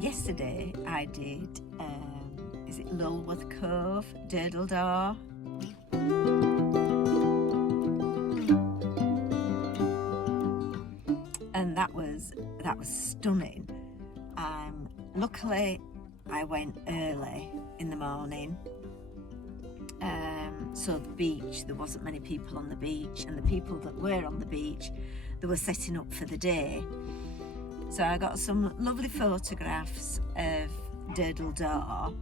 Yesterday I did, is it Lulworth Cove, Durdle Door? And that was stunning. Luckily I went early in the morning, so the beach, there wasn't many people on the beach, and the people that were on the beach, they were setting up for the day. So I got some lovely photographs of Durdle Door.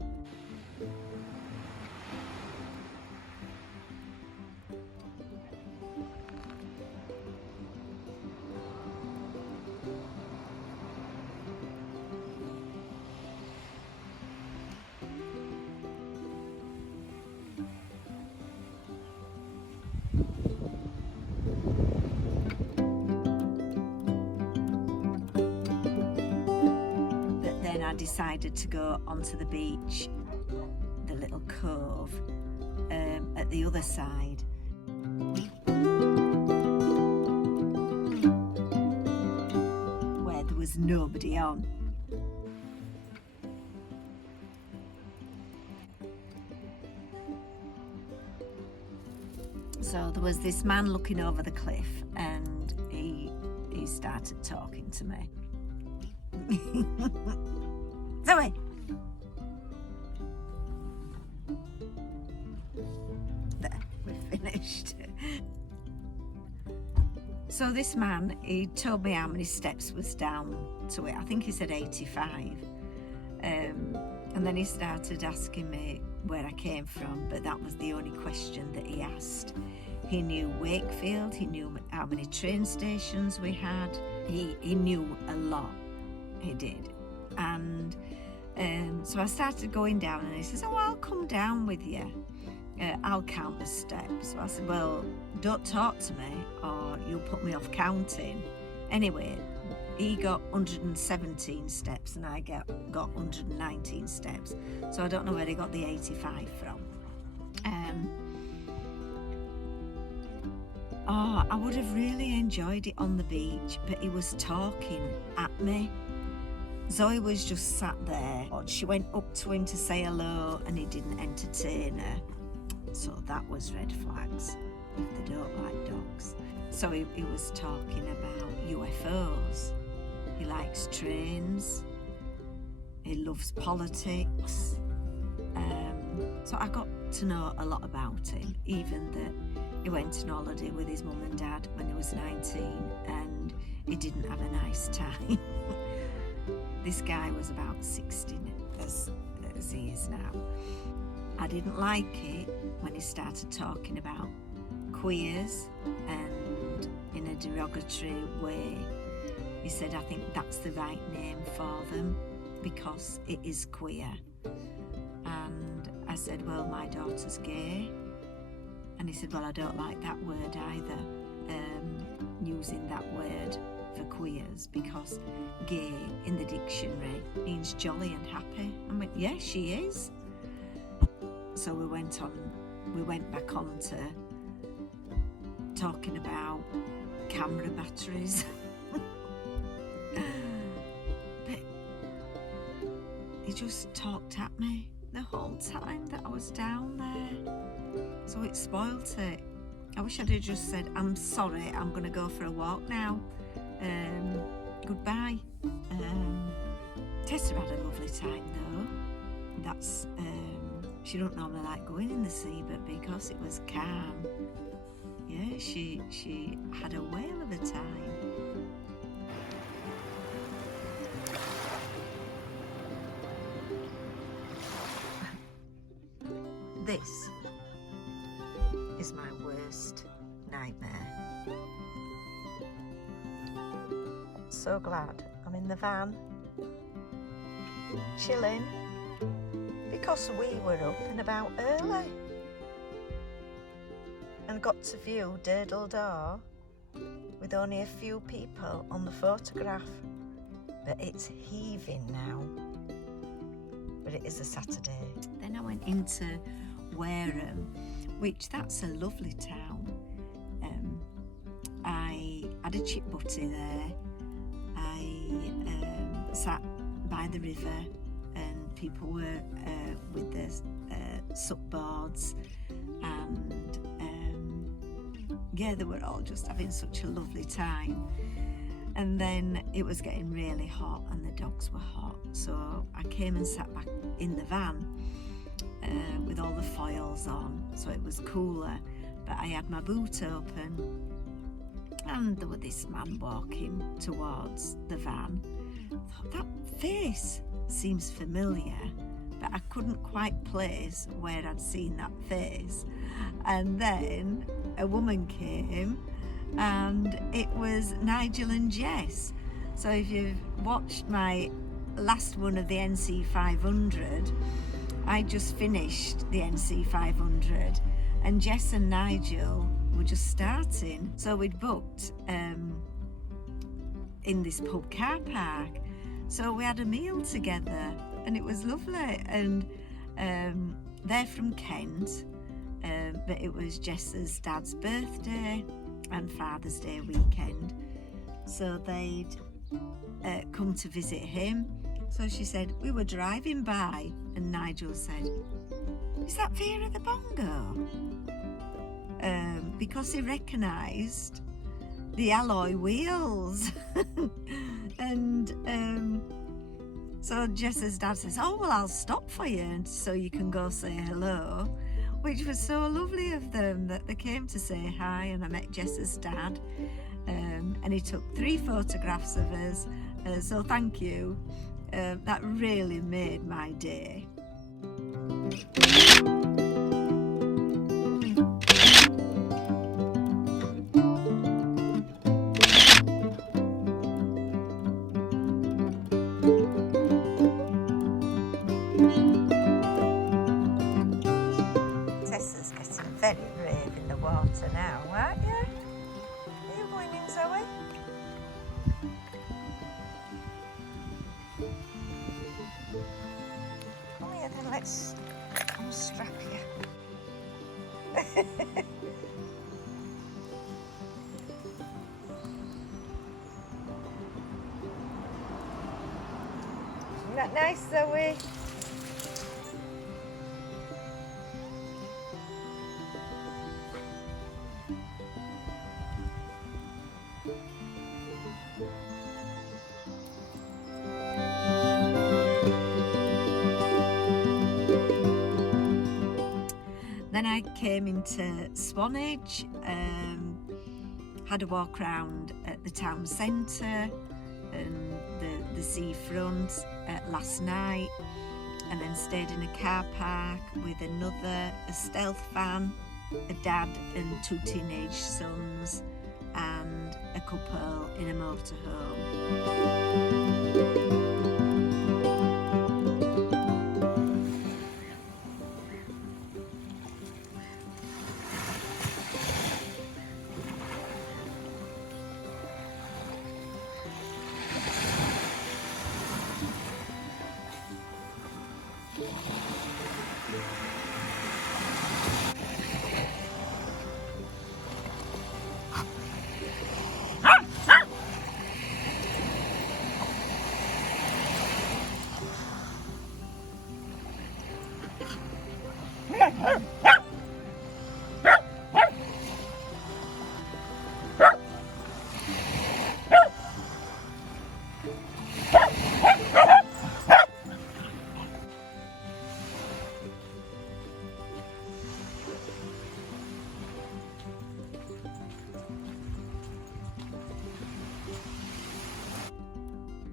I decided to go onto the beach, the little cove, at the other side. Where there was nobody on. So there was this man looking over the cliff, and he started talking to me. Zoe! There, we're finished. So this man, he told me how many steps was down to it. I think he said 85. And then he started asking me where I came from, but that was the only question that he asked. He knew Wakefield, he knew how many train stations we had. He knew a lot, he did. And so I started going down, and he says, oh, I'll come down with you. I'll count the steps. So I said, well, don't talk to me or you'll put me off counting. Anyway, he got 117 steps and I got 119 steps. So I don't know where he got the 85 from. I would have really enjoyed it on the beach, but he was talking at me. Zoe was just sat there. She went up to him to say hello and he didn't entertain her. So that was red flags, if they don't like dogs. So he was talking about UFOs. He likes trains. He loves politics. So I got to know a lot about him, even that he went on holiday with his mum and dad when he was 19 and he didn't have a nice time. This guy was about 60 as he is now. I didn't like it when he started talking about queers and in a derogatory way. He said, I think that's the right name for them because it is queer. And I said, well, my daughter's gay. And he said, well, I don't like that word either, using that word for queers, because gay in the dictionary means jolly and happy. I went, yeah, she is. So we went back on to talking about camera batteries. But he just talked at me the whole time that I was down there. So it spoilt it. I wish I'd have just said, I'm sorry, I'm going to go for a walk now. Goodbye. lovely time though. That's she don't normally like going in the sea, but because it was calm, yeah, she had a whale of a time. This is my worst nightmare. So glad I'm in the van, chilling, because we were up and about early and got to view Durdle Door with only a few people on the photograph, but it's heaving now. But it is a Saturday. Then I went into Wareham, which that's a lovely town. I had a chip butty there. I sat by the river and people were with their sup boards, and yeah, they were all just having such a lovely time. And then it was getting really hot and the dogs were hot, so I came and sat back in the van with all the foils on, so it was cooler, but I had my boot open and there was this man walking towards the van. I thought, that face seems familiar, but I couldn't quite place where I'd seen that face. And then a woman came, and it was Nigel and Jess. So if you've watched my last one of the NC 500, I just finished the NC 500 and Jess and Nigel were just starting. So we'd booked in this pub car park. So we had a meal together and it was lovely. And they're from Kent, but it was Jess's dad's birthday and Father's Day weekend, so they'd come to visit him. So she said, we were driving by and Nigel said, is that Vera the Bongo? Because he recognised the alloy wheels. And so Jess's dad says, oh well, I'll stop for you so you can go say hello, which was so lovely of them that they came to say hi. And I met Jess's dad, and he took 3 photographs of us, so thank you. That really made my day. Tessa's getting very brave in the water now, aren't you? Are you going in, Zoe? Come here then, let's unstrap you. Isn't that nice, Zoe? Then I came into Swanage, had a walk around at the town centre and the seafront last night, and then stayed in a car park with a stealth van, a dad and 2 teenage sons, and a couple in a motorhome.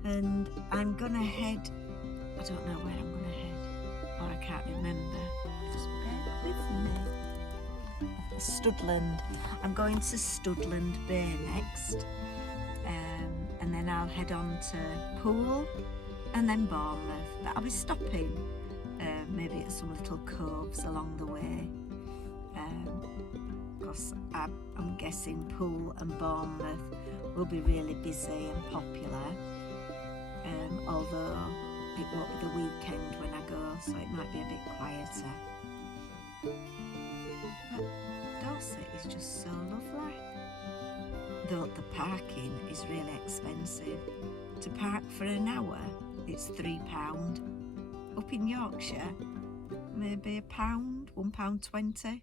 and I'm gonna head, I don't know where I'm gonna head, or I can't remember. Just bear with me. Studland. I'm going to Studland Bay next, and then I'll head on to Poole and then Bournemouth. But I'll be stopping maybe at some little coves along the way, because I'm guessing Poole and Bournemouth will be really busy and popular, although it won't be the weekend when I go, so it might be a bit quieter. But Dorset is just so lovely, though the parking is really expensive. To park for an hour, it's £3. Up in Yorkshire, maybe £1, £1.20.